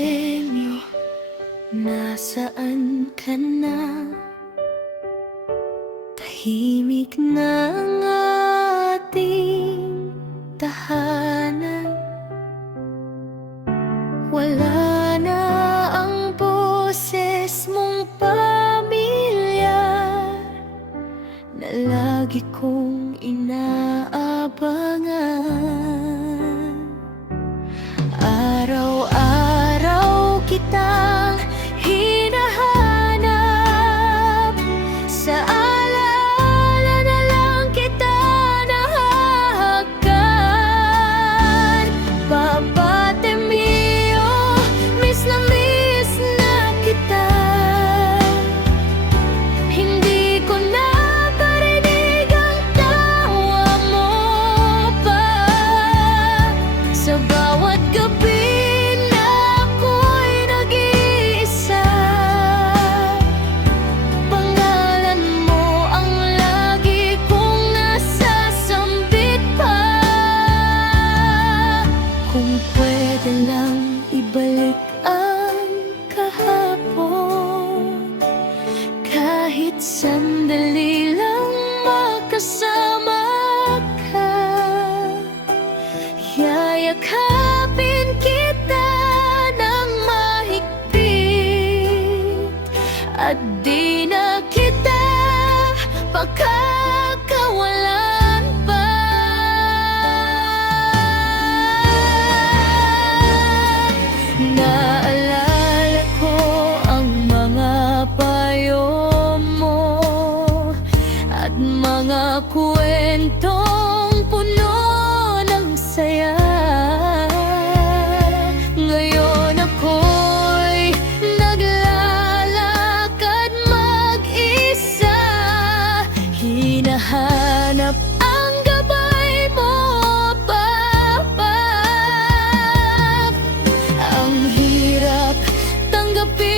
premyo, nasaan ka na? Tahimik na ang ating tahanan. Wala na ang boses mong pamilyar na lagi kong inaabangan. Araw-araw kitang hinahanap, sa alaala na lang kita nahahagan. Babate mio, miss na kita. Hindi ko na parinig ang tawa mo pa sa bawat gabi na ako'y nag-iisa. Pangalan mo ang lagi kong nasasambit pa. Kung pwede lang ibalik ang kahapon, kahit sandali lang makasama ka. Yayakapin kita ng mahigpit at di na kita pagkakawalan pa. Naalala ko ang mga payo mo at mga kwentong puno ng saya. Ngayon ako'y naglalakad mag-isa, hinahanap ang gabay mo, Papa. Ang hirap tanggapin